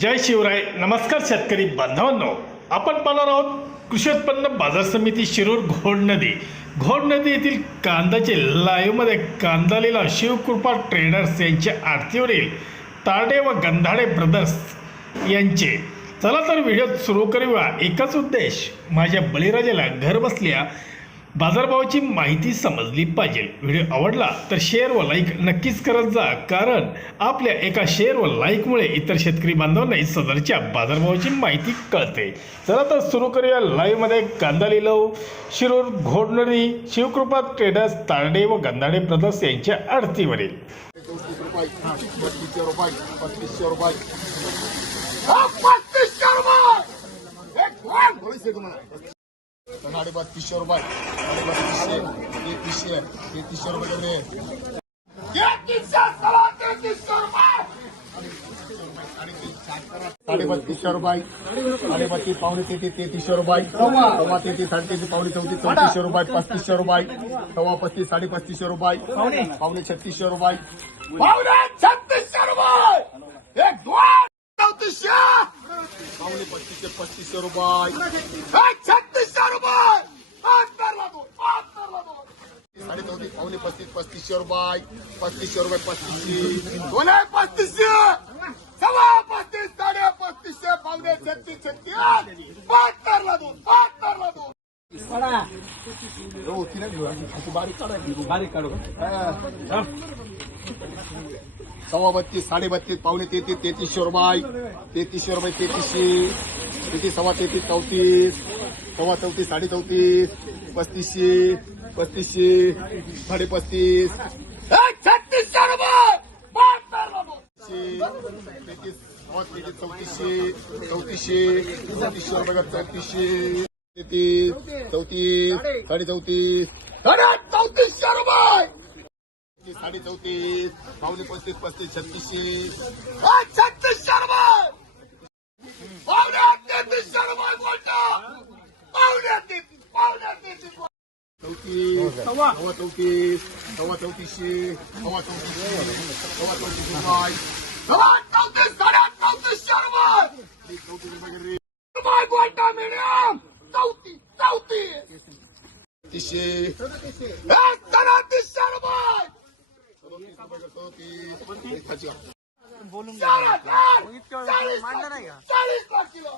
जय शिवराय. नमस्कार शेतकरी बांधवांनो. आपण पाहणार आहोत कृषी उत्पन्न बाजार समिती शिरूर घोड नदी. घोड नदी येथील कांद्याचे लाईव्हमध्ये कांदा लिलाव शिवकृपा ट्रेडर्स यांच्या आरतीवरील तारडे व गंधाडे ब्रदर्स यांचे. चला तर व्हिडिओ सुरू करूया. एकच उद्देश माझ्या बळीराजाला घर बसल्या बाजारभावाची माहिती समजली पाहिजे. व्हिडिओ आवडला तर शेअर व लाईक नक्कीच करत जा. कारण आपल्या एका शेअर व लाईकमुळे इतर शेतकरी बांधवांनाही सदरच्या बाजारभावाची माहिती कळते. चला तर सुरू करूया लाईव्हमध्ये कांदा लिलाव शिरूर घोडनरी शिवकृपा ट्रेडर्स तारडे व गंधाडे ब्रदर्स यांच्या आडतीवरील रुपये रुपये पस्तीसशे रुपये. हा, पस्तीसशे रुपये एक वन. बोलायचं तुम्हाला साडे बत्तीसशे रुपये साडे बत्तीसशे तेहतीसशे तेहतीसशे रुपये तेवढे तेहतीसशे सव्वा तेहतीसशे रुपये. साडे बत्तीसशे रुपये. साडे बत्तीस पावणे तेहतीस तेहतीसशे रुपये. सव्वा. तेहतीस साडे तेहतीस पावणे चौतीस चौतीसशे रुपये पस्तीसशे रुपये. सव्वा पस्तीस साडे पस्तीसशे रुपये. पावणे. छत्तीसशे रुपये. पावणे छत्तीसशे रुपये. एक दोन चौतीसशे. पावणे पस्तीसशे पस्तीसशे रुपये. एक साडे चौतीस पावणे पस्तीस पस्तीसशे रुपये पस्तीसशे रुपये पस्तीसशे दोन पस्तीसशे सव्वा पस्तीस साडे पस्तीसशे पावणे छत्तीस छत्तीस बहात्तरला दोन बहात्तरला दोन हो, तिला बारीक काढायची. बारीक काढू सव्वा बत्तीस साडे बत्तीस पावणे तेहतीस तेहतीसशे रुपये तेहतीसशे रुपये तेहतीसशे तेहतीस सव्वा तेहतीस चौतीस सव्वा चौतीस साडे चौतीस पस्तीसशे पस्तीसशे साडे पस्तीस छत्तीसशे. तेहतीस तेहतीस चौतीसशे चौतीसशे चौतीसशे का चौतीसशे? तेहतीस चौतीस साडे चौतीस साडे चौतीसशे रुपये! साडे चौतीस पावणे पस्तीस पस्तीस छत्तीसशे. छत्तीसशे रुपये पावणे तेहतीसशे रुपये बोलतो पावणे तेहतीस पावणे तेहतीस चौतीस सव्वा चौतीस सव्वा चौतीसशे सव्वा चौतीसशे सव्वा चौतीस रुपये सव्वा चौतीस साडे चौतीसशे रुपये चौतीस रुपये रुपये बोलता मिडियम चौतीस चौतीस तीसशे सदतीसशे रुपये बोलून चार हजार इतकं चाळीस मांडलं लाख नाही का? चाळीस लाख किलो